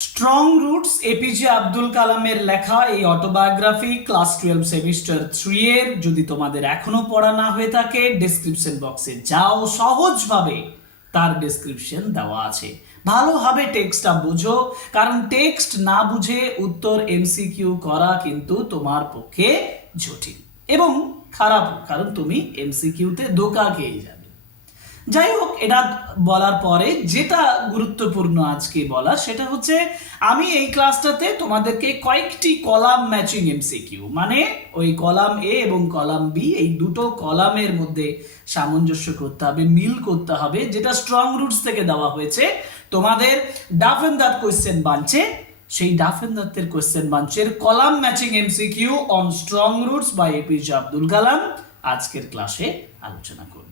Strong roots APJ Abdul কালামের লেখা এই অটোবায়োগ্রাফি ক্লাস 12 সেমিস্টার 3 এর যদি তোমাদের এখনো পড়া না হয়ে থাকে ডেসক্রিপশন বক্সে যাও, সহজভাবে তার ডেসক্রিপশন দেওয়া আছে। ভালোভাবে টেক্সটটা বুঝো, কারণ টেক্সট না বুঝে উত্তর এমসিকিউ করা কিন্তু তোমার পক্ষে জটিল এবং খারাপ, কারণ তুমি এমসিকিউতে ধোঁকা খেয়ে যাবে। যাই হোক, এটা বলার পরে যেটা গুরুত্বপূর্ণ আজকে বলার সেটা হচ্ছে আমি এই ক্লাসটাতে তোমাদেরকে কয়েকটি কলাম ম্যাচিং এমসিকিউ, মানে ওই কলাম এ এবং কলাম বি, এই দুটো কলামের মধ্যে সামঞ্জস্য করতে হবে, মিল করতে হবে, যেটা স্ট্রং রুটস থেকে দেওয়া হয়েছে। তোমাদের ডাফ এন্ড দাঁত কোয়েশ্চেন বাঞ্চে, সেই ডাফ এন্ড দাঁতের কোয়েশ্চেন বাঞ্চের column matching MCQ on strong roots by APJ Abdul Kalam আজকের ক্লাসে আলোচনা করব।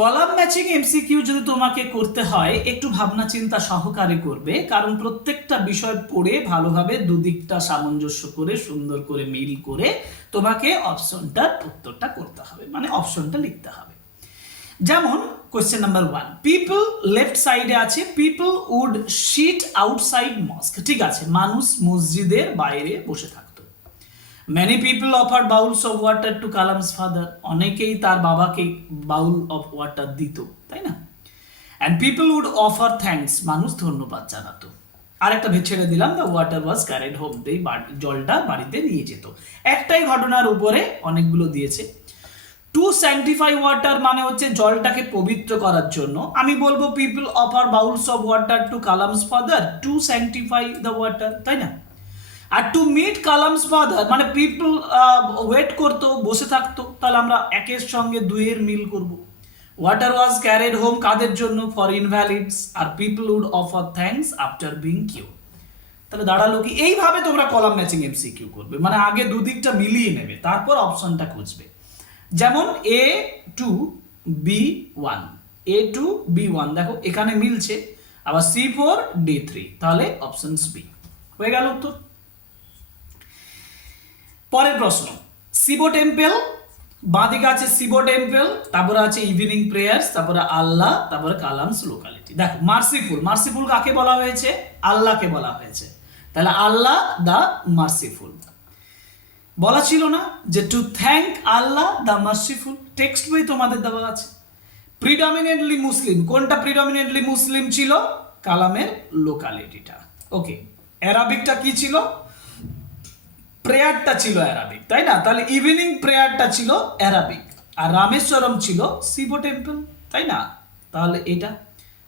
কলাম ম্যাচিং এমসিকিউ যদি তোমাকে করতে হয় একটু ভাবনা চিন্তা সহকারে করবে, কারণ প্রত্যেকটা বিষয় পড়ে ভালোভাবে দুদিকটা সামঞ্জস্য করে সুন্দর করে মিল করে তোমাকে অপশনটার উত্তরটা করতে হবে, মানে অপশনটা লিখতে হবে। যেমন কোয়েশ্চেন নাম্বার 1, পিপল লেফট সাইডে আছে পিপল উড সিট আউটসাইড মস্ক, ঠিক আছে, মানুষ মসজিদের বাইরে বসে থাকতো। Many people offered bowls of water to Kalam's father. অনেকেই তার বাবাকে বাউল অফ ওয়াটার দিত, তাই না? And people would offer thanks. মানুষ ধন্যবাদ জানাতো। আরেকটা ছেড়ে দিলাম, the water was carried home. এই জলটা বাড়িতে নিয়ে যেত। একটাই ঘটনার উপরে অনেকগুলো দিয়েছে। To sanctify water মানে হচ্ছে জলটাকে পবিত্র করার জন্য। আমি বলবো people offer bowls of water to Kalam's father to sanctify the water, তাই না? আর টু মিট কালামস ফাদার মানে পিপল ওয়েট করতো, বসে থাকতো, তাহলে আমরা একের সঙ্গে দুইয়ের মিল করব। ওয়াটার ওয়াজ ক্যারিড হোম কাদের জন্য? For invalids. আর people would offer thanks after being cure. তাহলে দাঁড়ালো কি? এইভাবে তোমরা কলাম ম্যাচিং এমসিকিউ করবে, মানে আগে দুদিকটা মিলিয়ে নেবে, তারপর অপশনটা খুঁজবে। যেমন A2B1, A2B1 দেখো এখানে মিলছে, আবার C4D3, তাহলে অপশন বি হয়ে গেল উত্তর। পরের প্রশ্ন, শিব টেম্পল, বাঁদিকে আছে শিব টেম্পল, তারপরে আছে ইভিনিং প্রেয়ার্স, তারপরে আল্লাহ, তারপরে কালামস লোকালিটি। দেখো মার্সিফুল, মার্সিফুল কাকে বলা হয়েছে? আল্লাহকে বলা হয়েছে, তাহলে আল্লাহ দা মার্সিফুল। বলা ছিল না যে টু থ্যাঙ্ক আল্লাহ দা মার্সিফুল? টেক্সট বই তোমাদের দেওয়া আছে। প্রিডমিনেন্টলি মুসলিম, কোনটা প্রিডমিনেন্টলি মুসলিম ছিল? কালামের লোকালিটিটা। ওকে, অ্যারাবিকটা কি ছিল? প্রেয়ারটা ছিল অ্যারাবিক, তাই না? তাহলে ইভিনিং প্রেয়ারটা ছিল অ্যারাবিক, আর রামেশ্বরম ছিল শিব টেম্পল, তাই না? তাহলে এটা,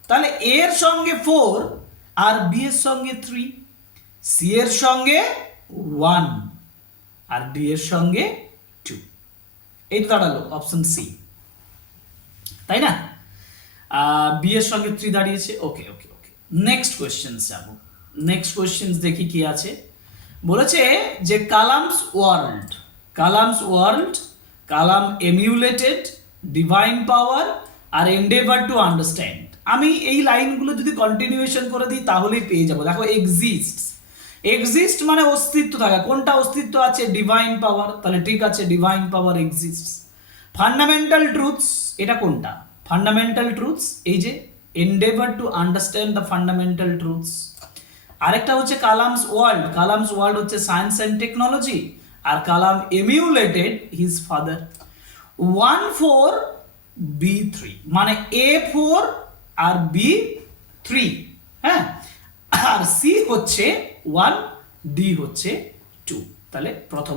তাহলে এর সঙ্গে 4 আর বি এর সঙ্গে 3, সি এর সঙ্গে 1 আর ডি এর সঙ্গে 2, এইটা দাঁড়ালো অপশন সি, তাই না? বি এর সঙ্গে 3 দাঁড়িয়েছে। Okay okay okay, next question যাবো। নেক্সট কোয়েশ্চেন দেখি কি আছে। বলেছে যে Kalam's world, Kalam's world, Kalam emulated divine power আর এন্ডেভার টু আন্ডারস্ট্যান্ড। আমি এই লাইনগুলো যদি কন্টিনিউয়েশন করে দিই তাহলেই পেয়ে যাবো। দেখো এক্সিস্ট, এক্সিস্ট মানে অস্তিত্ব থাকা, কোনটা অস্তিত্ব আছে? ডিভাইন পাওয়ার, তাহলে ঠিক আছে divine power exist. Fundamental truths, এটা কোনটা? ফান্ডামেন্টাল ট্রুথস, এই যে endeavour to understand the fundamental truths. আরেকটা হচ্ছে কালামস ওয়ার্ল্ড, কালামস ওয়ার্ল্ড হচ্ছে সায়েন্স অ্যান্ড টেকনোলজি, আর Kalam emulated his father. 1-4-B3 মানে A4 আর B3, হ্যাঁ, আর সি হচ্ছে 1, ডি হচ্ছে 2, তাহলে প্রথম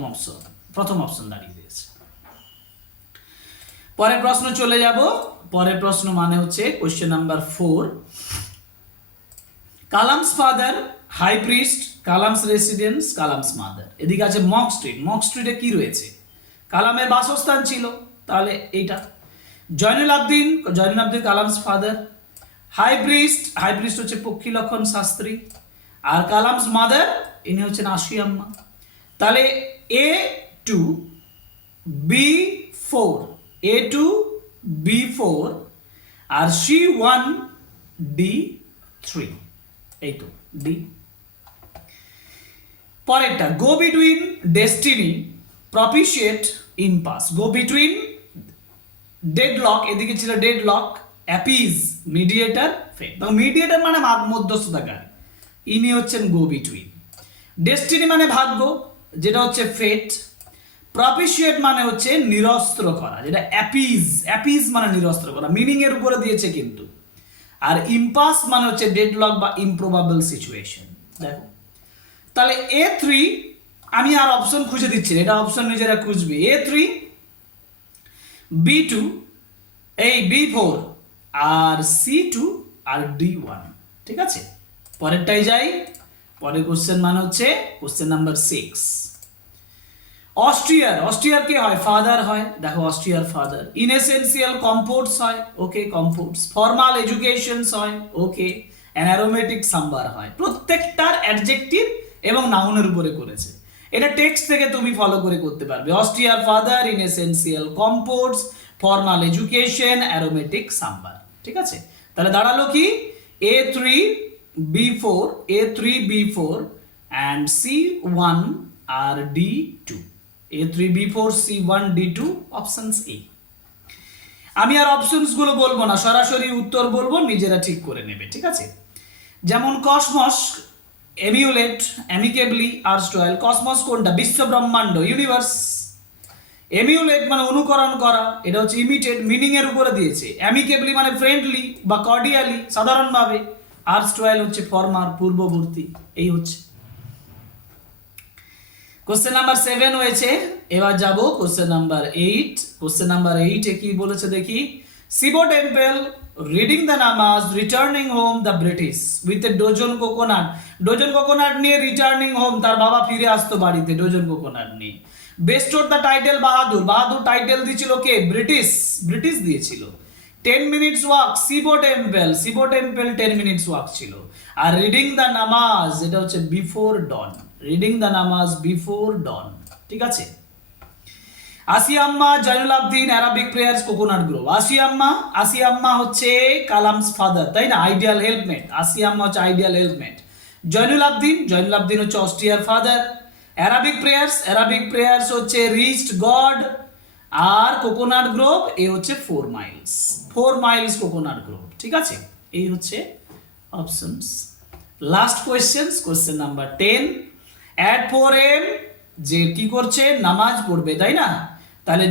অপশন দাঁড়িয়ে দিয়েছে। পরের প্রশ্ন চলে যাব। পরের প্রশ্ন মানে হচ্ছে question number 4, Kalam's father, high priest, Kalam's residence, Kalam's mother. এদিকে আছে মক স্ট্রিট, মক স্ট্রিটে কি রয়েছে? কালামের বাসস্থান ছিল, তাহলে এইটা। Jainul Abdin, Jainul Abdin Kalam's father. High priest, high priest হচ্ছে পক্ষী লক্ষণ শাস্ত্রী, আর কালামস মাদার ইনি হচ্ছেন আশিয়াম্মা। তাহলে A2B4, A2B4 আর C1D3, এই তো ডি। পরেরটা, go between destiny propitiate, impasse, go between, deadlock, এদিকে ছিল deadlock, appease, mediator, fate. Mediator মানে মধ্যস্থতাকারী, ইনি হচ্ছেন গো বিটুইন। ডেস্টিনি মানে ভাগ্য, যেটা হচ্ছে ফেট। প্রপিশিয়েট মানে হচ্ছে নিরস্ত্র করা, যেটা অ্যাপিজ, অ্যাপিজ মানে নিরস্ত্র করা, মিনিং এর উপরে দিয়েছে কিন্তু। আর ইম্পাস মানে হচ্ছে ডেডলক বা ইমপ্রবাবল সিচুয়েশন। দেখো তাহলে A3, আমি আর অপশন খুঁজে দিচ্ছি, এটা অপশন নিজেরা খুঁজবে। A3, B2, এই B4, আর C2, আর D1। ঠিক আছে, পরেরটাই যাই। পরের কোশ্চেন মানে হচ্ছে কোশ্চেন নাম্বার 6। অস্ট্রিয়ার, অস্ট্রিয়ার কে হয়? ফাদার হয়। দেখো অস্ট্রিয়ার ফাদার। ইনএসেন্সিয়াল কম্পোর্টস হয়, ওকে কম্পোর্টস। ফর্মাল এডুকেশনস হয়, ওকে। অ্যারোমেটিক সাম্বার হয়। প্রত্যেকটার অ্যাডজেক্টিভ এবং নাউনের উপরে করেছে। এটা টেক্সট থেকে তুমি ফলো করে করতে পারবে। Austere father, inessential comforts, formal education, aromatic sambar. ঠিক আছে, তাহলে দাঁড়ালো কি? A3, B4, A3, B4 and C1 R D2। A3, B4, C1, D2, options A। আমি আর অপশনস গুলো বলবো না, সরাসরি উত্তর বলবো, নিজেরা ঠিক করে নেবে। ঠিক আছে, যেমন কসমস, এমিউলেট, অ্যামিকেবলি, আর্স্টওয়াইল। কসমস কোনটা? বিশ্ব ব্রহ্মাণ্ড, ইউনিভার্স। এমিউলেট মানে অনুকরণ করা, এটা হচ্ছে ইমিটেট, মিনিং এর উপরে দিয়েছে। অ্যামিকেবলি মানে ফ্রেন্ডলি বা কর্ডিয়ালি, সাধারণভাবে। আর্স্টওয়াইল হচ্ছে ফর্মার, পূর্ববর্তী। এই হচ্ছে কোশ্চেন নাম্বার 7 হয়েছে। এবার যাব কোশ্চেন নাম্বার 8। কোশ্চেন নাম্বার 8 এ কি বলেছে দেখি। Shiva temple, reading the namaz, returning home the British with a dozen coconut. Dozen coconut নিয়ে রিটার্নিং হোম, তার বাবা ফিরে আসতো বাড়িতে ডজন কোকোনাট নিয়ে। Bestowed the title Bahadur, Bahadur title দিয়েছিল কে? ব্রিটিশ, ব্রিটিশ দিয়েছিল। 10 minutes walk, Shiva temple, Shiva temple 10 minutes walk ছিল। আর রিডিং দ্য নামাজ, এটা হচ্ছে before Don, reading the namaz before dawn. ঠিক আছে, Ashiamma, Jainul Abdin, Arabic prayers, coconut grove. Ashiamma, Ashiamma হচ্ছে কালামস ফাদার, তাই না? আইডিয়াল হেল্পমেট, আসিয়াম্মা হচ্ছে আইডিয়াল হেল্পমেট। জয়নুল আবদিন, জয়নুল আবদিন হচ্ছে austere father. Arabic prayers, Arabic prayers হচ্ছে রিচড গড। আর কোকোনাট গ্রোভ, এ হচ্ছে 4 মাইলস, 4 মাইলস কোকোনাট গ্রোভ। ঠিক আছে, এই হচ্ছে options. Last question, question number 10। At 4 AM, যে কি করছে? নামাজ পড়বে, তাই না? তাহলে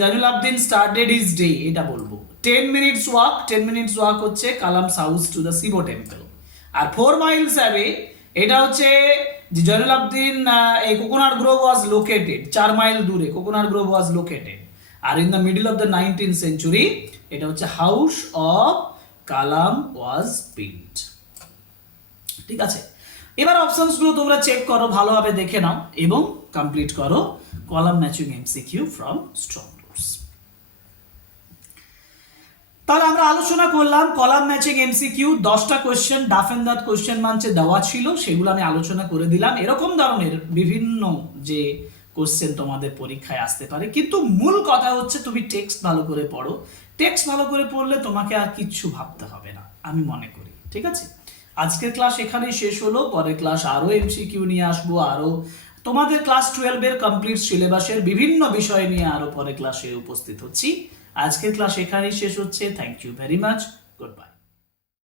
Jainul Abdin started his day, এটা বলবো। 10 মিনিটস ওয়াক, 10 মিনিটস ওয়াক হচ্ছে Kalam's house to the Shiva temple. আর 4 মাইলস অ্যাওয়ে, এটা হচ্ছে যে জয়নুল আবদিন, এই coconut grove was located, 4 mile দূরে কোকোনাট গ্রোভ ওয়াজ লোকেটেড। আর in the middle of the 19th century, এটা হচ্ছে house of Kalam was built. ঠিক আছে, এবার অপশনস গুলো তোমরা চেক করো, ভালোভাবে দেখে নাও এবং কমপ্লিট করো column matching MCQ from strong roots. তাহলে আমরা আলোচনা করলাম কলাম ম্যাচিং এমসিকিউ, 10টা কোশ্চেন ডাফ এন্ড দাঁত কোশ্চেন মানছে দেওয়া ছিল, সেগুলো আমি আলোচনা করে দিলাম। এরকম ধরনের বিভিন্ন যে কোশ্চেন তোমাদের পরীক্ষায় আসতে পারে, কিন্তু মূল কথা হচ্ছে তুমি টেক্সট ভালো করে পড়ো। টেক্সট ভালো করে পড়লে তোমাকে আর কিচ্ছু ভাবতে হবে না, আমি মনে করি। ঠিক আছে, আজকের ক্লাস এখানেই শেষ হলো। পরের ক্লাস আরো এমসিকিউ নিয়ে আসবো, আরো তোমাদের ক্লাস 12 এর কমপ্লিট সিলেবাসের বিভিন্ন বিষয় নিয়ে আরো পরে ক্লাসে উপস্থিত হচ্ছি। আজকের ক্লাস এখানেই শেষ হচ্ছে। Thank you very much, good bye.